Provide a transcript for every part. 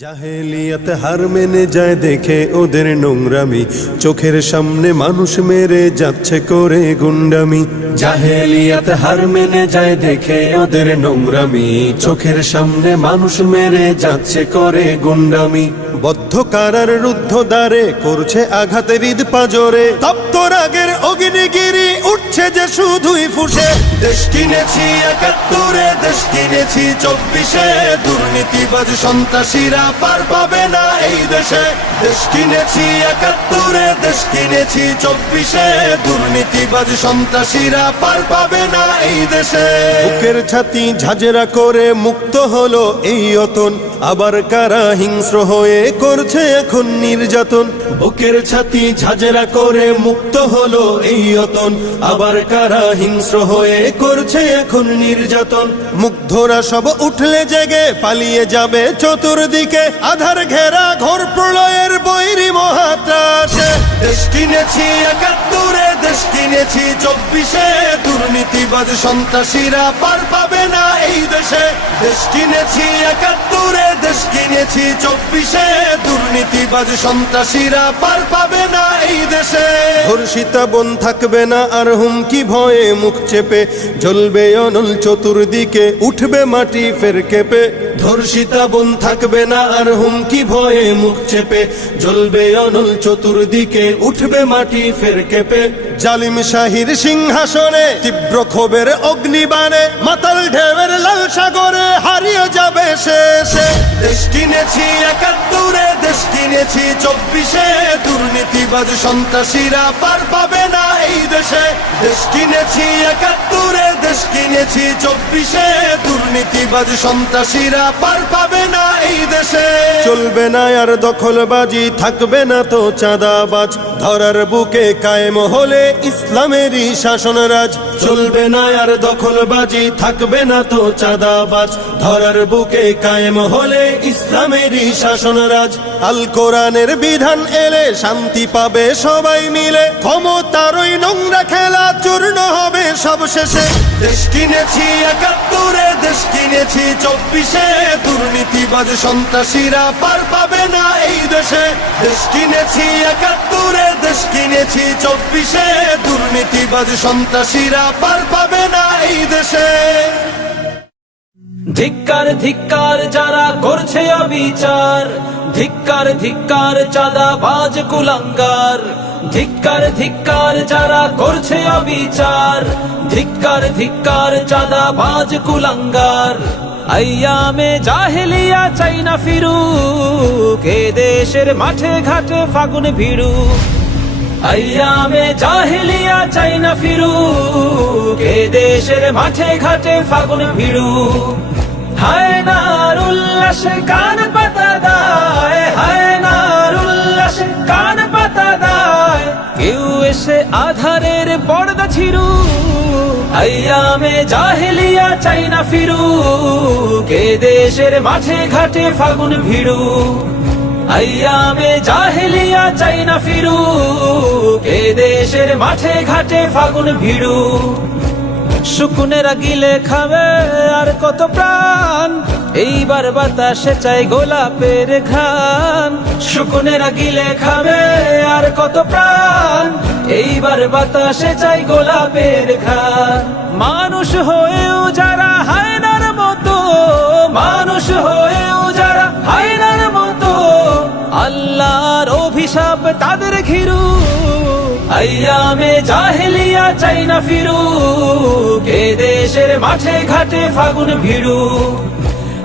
জাহেলিয়াত হার মেনে যায় দেখে ওদের নোংরামি, চোখের সামনে মানুষ মেরে যাচ্ছে করে গুন্ডামি। জাহেলিয়াত হার মেনে যায় দেখে ওদের নোংরামি, চোখের সামনে মানুষ মেরে যাচ্ছে করে গুন্ডামি। বদ্ধ কারার রুদ্ধ দ্বারে করছে আঘাতে হৃদ পাজরে, তপ্ত রাগের অগ্নিগিরি উঠছে যে শুধুই ফুসে। দেশ কিনেছি ৭১, দেশ কিনেছি ২৪, দুর্নীতিবাজ সন্ত্রাসীরা পার পাবে না এই দেশে। দেশ কিনেছি ৭১, দেশ কিনেছি ২৪, দুর্নীতিবাজ সন্ত্রাসীরা পার পাবে না এই দেশে। বুকের ছাতি ঝাঁঝরা করে মুক্ত হলো এই অতন, আবার কারা হিংস্র হয়ে করছে এখন নির্যাতন। বুকের ছাতি ঝাঁঝরা করে মুক্ত হলো এই অতন, আবার কারা হিংস্র হয়ে করছে এখন নির্যাতন। মুগ্ধরা সব উঠলে জেগে পালিয়ে যাবে চতুর্দিকে, আধার ঘেরা ঘোর প্রলয়ের বৈরী মহাত্রাসে। দেশ কিনেছি ৭১, দেশ কিনেছি ২৪, দুর্নীতিবাজ সন্ত্রাসীরা পার পাবে না এই দেশে। দেশ কিনেছি ৭১, দেশ কিনেছি ২৪, দুর্নীতিবাজ সন্ত্রাসীরা পার পাবে না এই দেশে। ধর্ষিতা বোন থাকবে না আর হুমকি ভয়ে মুখ চেপে, জ্বলবে অনল চতুর্দিকে উঠবে মাটি ফের কেঁপে। ধর্ষিতা বোন থাকবে না আর হুমকি ভয়ে মুখ চেপে, জ্বলবে অনল চতুর্দিকে উঠবে মাটি ফের কেঁপে। জালিম শাহীর সিংহাসনে তীব্র ক্ষোভের অগ্নিবাণে, মাতাল ঢেউয়ের লাল সাগরে হারিয়ে যাবে শেষে। দেশ কিনেছি ৭১, দেশ কিনেছি ২৪, দুর্নীতিবাজ সন্ত্রাসীরা পার পাবে না এই দেশে। দেশ কিনেছি ৭১, দেশ কিনেছি ২৪, দুর্নীতিবাজ সন্ত্রাসীরা পার পাবে না এই দেশে। চলবে না আর দখলবাজি, থাকবে না তো চাঁদাবাজ, ধরার বুকে কায়েম হলে ইসলামেরই শাসনরাজ। চলবে না আর দখলবাজি, থাকবে না তো চাঁদাবাজ, ধরার বুকে কায়েম হলে ইসলামেরই শাসনরাজ। আল কোরআনের বিধান এলে শান্তি পাবে সবাই মিলে, ক্ষমতার ওই নোংরা খেলা চূর্ণ হবে সব শেষে। দেশ কিনেছি ৭১, দেশ কিনেছি ২৪, দুর্নীতিবাজ সন্ত্রাসীরা পার পাবে না এই দেশে। দেশ কিনেছি ৭১, দেশ কিনেছি ২৪, দুর্নীতিবাজ সন্ত্রাসীরা পার পাবে না এই দেশে। ধিক্কার ধিক্কার যারা করছে অবিচার, ধিক্কার ধিক্কার চাঁদাবাজ কুলাঙ্গার। ধিক্কার ধিক্কার যারা করছে অবিচার, ধিক্কার ধিক্কার চাঁদাবাজ কুলাঙ্গার। আইয়ামে জাহেলিয়া চাই না ফিরুক, এ দেশের মাঠে ঘাটে ফাগুন ভিড়ুক। আইয়ামে জাহেলিয়া চাই না ফিরুক, এ দেশের মাঠে ঘাটে ফাগুন ভিড়ুক। হায়নার উল্লাসে কান পাতা দায়, হায়নার উল্লাসে কান পাতা দায়, কেউ এসে আধারের পর্দা ছিড়ুক। আইয়ামে জাহেলিয়া চাই না ফিরুক, এ দেশের মাঠে ঘাটে ফাগুন ভিড়ুক। আইয়ামে জাহেলিয়া চাই না ফিরুক, এ দেশের মাঠে ঘাটে ফাগুন ভিড়ুক। শুকুনেরা গিলে খাবে আর কত প্রাণ, এইবার বাতাসে চাই গোলাপের ঘ্রাণ। শুকুনেরা গিলে খাবে আর কত প্রাণ, এইবার বাতাসে চাই গোলাপের ঘ্রাণ। মানুষ হয়েও যারা হায়নার মতো, মানুষ হয়েও যারা হায়নার মতো, আল্লাহর অভিশাপ তাদের ঘিরু। আইয়ামে জাহেলিয়া চাই না ফিরুক, এ দেশের মাঠে ঘাটে ফাগুন ভিড়ুক।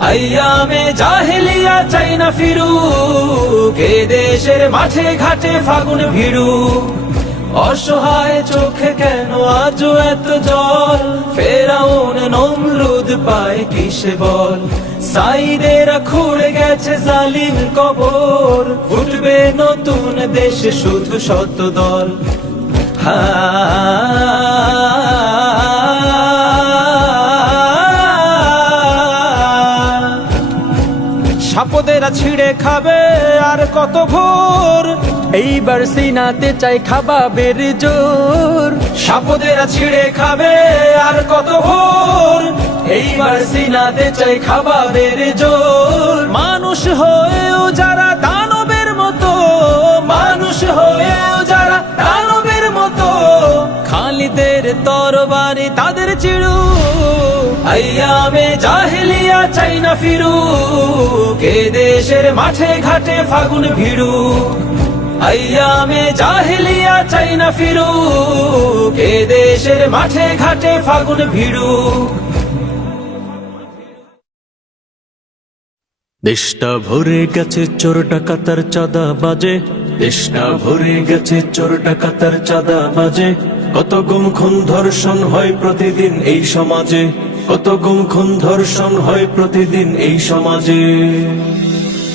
আইয়ামে জাহেলিয়া চাই না ফিরুক, এ দেশের মাঠে ঘাটে ফাগুন ভিড়ুক। অসহায় চোখে কেন আজও এত জল, ফেরাউন নমরুদ পায় কিসে বল। সাইদেরা খুঁড়ে গেছে জালিম কবর, ফুটবে নতুন দেশে শুধু শত দল। শপথ সাপদেরা ছিঁড়ে খাবে আর কত ভোর, এইবার সিনাতে চাই খাবাবের জোর। সাপদেরা ছিঁড়ে খাবে আর কত ভোর, এইবার সিনাতে চাই খাবাবের জোর। মানুষ হয়েও যারা দানবের মতো, মানুষ হয়েও যারা দানবের মতো, খালিদের তরবারি তাদের চিড়ু। আইয়ামে জাহেলিয়া চাই না ফিরুক, এ দেশের মাঠে ঘাটে ফাগুন ভিড়ুক। আইয়ামে জাহেলিয়া চাই না ফিরুক, এ দেশের মাঠে ঘাটে ফাগুন ভিড়ুক। দেশটা ভরে গেছে চোর ডাকাতার চাঁদা বাজে, দেশটা ভরে গেছে চোর ডাকাতার চাঁদা বাজে। কত গুম খুন ধর্ষণ হয় প্রতিদিন এই সমাজে, কত গুম খুন ধর্ষণ হয় প্রতিদিন এই সমাজে।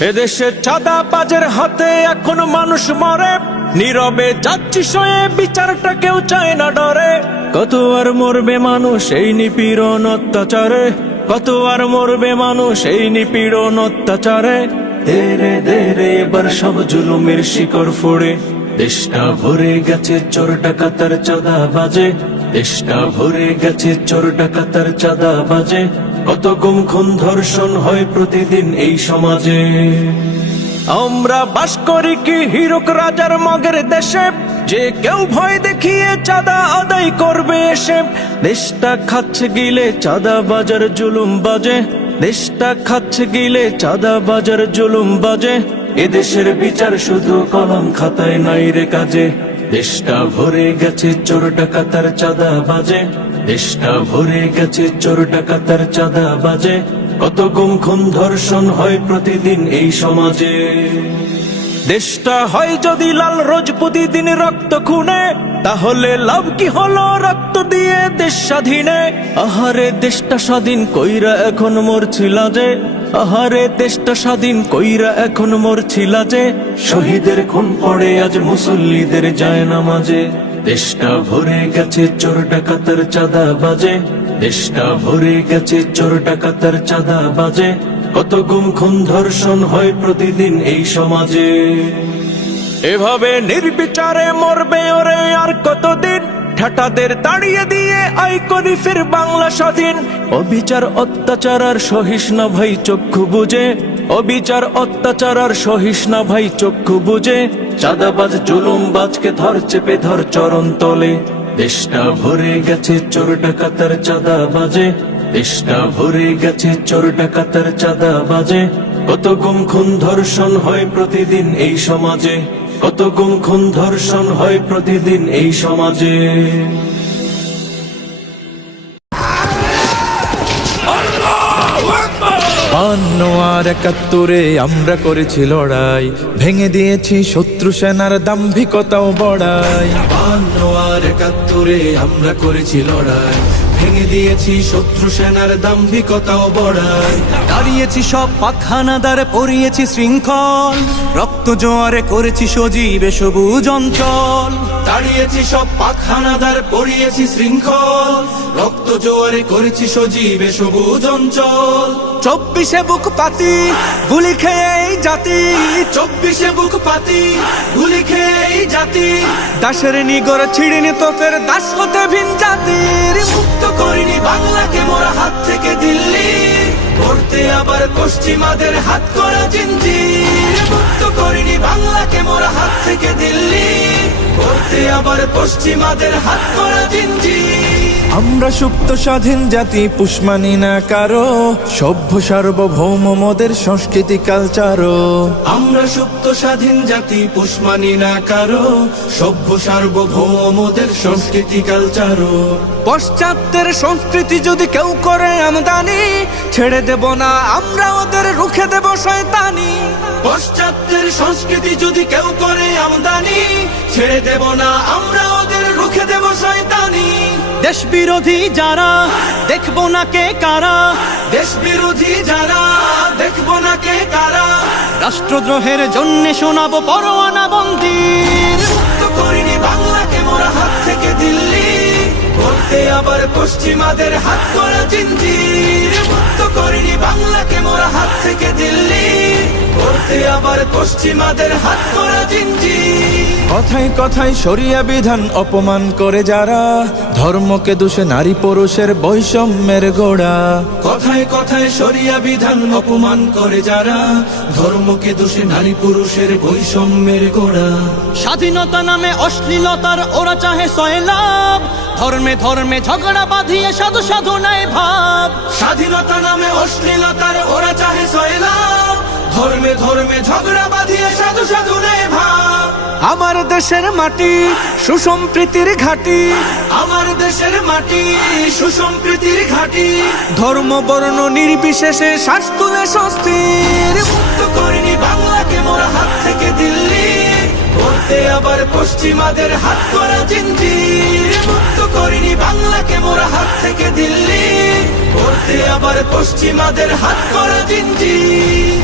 এদেশের চাঁদা বাজের হাতে এখন মানুষ মরে, নীরবে যাচ্ছি সয়ে বিচারটা কেউ চায় না ডরে। কত আর মরবে মানুষ এই নিপীড়ন অত্যাচারে, কত আর মরবে মানুষ এই নিপীড়ন অত্যাচারে। দেরে দেরে এবার সব জুলুমের শিকড় ফোড়ে, দেশটা ভরে গেছে চোর ডাকাতার চাঁদা বাজে, দেশটা ভরে গেছে চোর ডাকাতার চাঁদা বাজে। কত গুম খুন ধর্ষণ হয় প্রতিদিন এই সমাজে। আমরা বাস করি কি হীরক রাজার মগের দেশে, যে কেউ ভয় দেখিয়ে চাঁদা আদায় করবে এসে। দেশটা খাচ্ছে গিলে চাঁদা বাজার জুলুম বাজে, দেশটা খাচ্ছে গিলে চাঁদা বাজার জুলুম বাজে। এদেশের বিচার শুধু কলম খাতায় নাই রে কাজে, দেশটা ভরে গেছে চোর ডাকাতার চাঁদা বাজে, দেশটা ভরে গেছে চোর ডাকাতার চাঁদা বাজে। কত গুম খুন ধর্ষণ হয় প্রতিদিন এই সমাজে। দেশটা হয় যদি লাল রোজ প্রতিদিন রক্ত খুনে, তাহলে লাভ কি হলো রক্ত দিয়ে দেশ স্বাধীনে। আহারে দেশটা স্বাধীন কইরা এখন মরছিলা যে, আহারে দেশটা স্বাধীন কইরা এখন মরছিলা যে। শহীদের খুন পড়ে আজ মুসল্লিদের যায় নামাজে, দেশটা ভরে গেছে চোর ডাকাতার চাঁদা বাজে, দেশটা ভরে গেছে চোর ডাকাতার চাঁদা বাজে। কত গুম খুন ধর্ষণ হয় প্রতিদিন এই সমাজে। এভাবে নির্বিচারে মরবে ওরে আর কতদিন, ঠাটাদের তাড়িয়ে দিয়ে আই করি ফির বাংলা স্বাধীন। অবিচার অত্যাচার আর সহিস না ভাই চক্ষু বুঝে, অবিচার অত্যাচার আর সহিস না ভাই চক্ষু বুঝে। চাঁদাবাজ জুলুমবাজকে ধর চেপে ধর চরণ তলে, দেশটা ভরে গেছে চোর ডাকাতার চাঁদা বাজে, দেশটা ভরে গেছে চোর ডাকাতার চাঁদা বাজে। কত গুম খুন ধর্ষণ হয় প্রতিদিন এই সমাজে, কত গুম খুন ধর্ষণ হয় প্রতিদিন এই সমাজে। বান্ন আর ৭১ আমরা করেছি লড়াই, ভেঙে দিয়েছি শত্রু সেনার দাম্ভিকতাও বড়াই। ৫২ আর ৭১ আমরা করেছি লড়াই, ভেঙে দিয়েছি শত্রু সেনার দাম্ভিকতাও বড়াই। দাঁড়িয়েছি সব পাখানাদার, পরিয়েছি শৃঙ্খল, রক্ত জোয়ারে করেছি সজীবে সবুজ অঞ্চল। দাঁড়িয়েছি সব পাখানাদার, পড়িয়েছি শৃঙ্খল, রক্ত জোয়ারে করেছি সজীবে সবুজ অঞ্চল। ২৪ বুক পাতি গুলি খেয়ে এই জাতি, ২৪ বুক পাতি গুলি খেয়ে এই জাতি। দাসের নিগর ছিড়িনি তো ফের দাস হতে ভিন জাতির। মুক্ত করিনি বাংলাকে মোরা হাত থেকে দিল্লি, করতে আবার পশ্চিমাদের হাত করা জিঞ্জির। মুক্ত করিনি বাংলাকে মোরা হাত থেকে দিল্লি, করতে আবার পশ্চিমাদের হাত করা জিঞ্জির। আমরা সুপ্ত স্বাধীন জাতি, পুষ মানি না কারো, সভ্য সার্বভৌম মোদের সংস্কৃতি কালচারও। আমরা সুপ্ত স্বাধীন জাতি, পুষ মানি না কারো, সভ্য সার্বভৌম মোদের সংস্কৃতি কালচারও। পশ্চাত্যের সংস্কৃতি যদি কেউ করে আমদানি, ছেড়ে দেব না আমরা ওদের, রুখে দেব শয়তানি। পশ্চাত্যের সংস্কৃতি যদি কেউ করে আমদানি, ছেড়ে দেব না আমরা ওদের, রুখে দেব শয়তানি। দেশ বিরোধী যারা দেখবো না কে কারা, দেশ বিরোধী যারা দেখবো না কে কারা। রাষ্ট্রদ্রোহের জন্য শোনাবো পরোয়ানা বন্দির। মুক্ত করিনি বাংলাকে মোরা হাত থেকে দিল্লি, করতে আবার পশ্চিমাদের হাত করা জিঞ্জির। মুক্ত করিনি বাংলাকে মোরা হাত থেকে দিল্লি, আবার পশ্চিমাদের হাত করা জিঞ্জির। কথায় কথায় শরিয়া বিধান অপমান করে যারা, ধর্মকে দোষে নারী পুরুষের বৈষম্যের গোড়া। কথায় কথায় শরিয়া বিধান অপমান করে যারা, ধর্মকে দোষে নারী পুরুষের বৈষম্যের গোড়া। স্বাধীনতা নামে অশ্লীলতার ওরা চাহে সয়লাভ, ধর্মে ধর্মে ঝগড়া বাঁধিয়ে সাধু সাধু নাই ভাব। স্বাধীনতা নামে অশ্লীলতার ওরা চাহে সয়লাভ, ধর্মে ধর্মে ঝগড়া বাঁধিয়ে সাধু সাধু নেই ভাব। আমার দেশের মাটি সুসম্প্রীতির ঘাটি, আমার দেশের মাটি সুসম্প্রীতির ঘাটি। ধর্ম বর্ণ নির্বিশেষে শ্বাস তুলে স্বস্তির। মুক্ত করিনি বাংলাকে মোরা হাত থেকে দিল্লি, করতে আবার পশ্চিমাদের হাত করা জিঞ্জির। মুক্ত করিনি বাংলাকে মোরা হাত থেকে দিল্লি, করতে আবার পশ্চিমাদের হাত করা জিঞ্জির।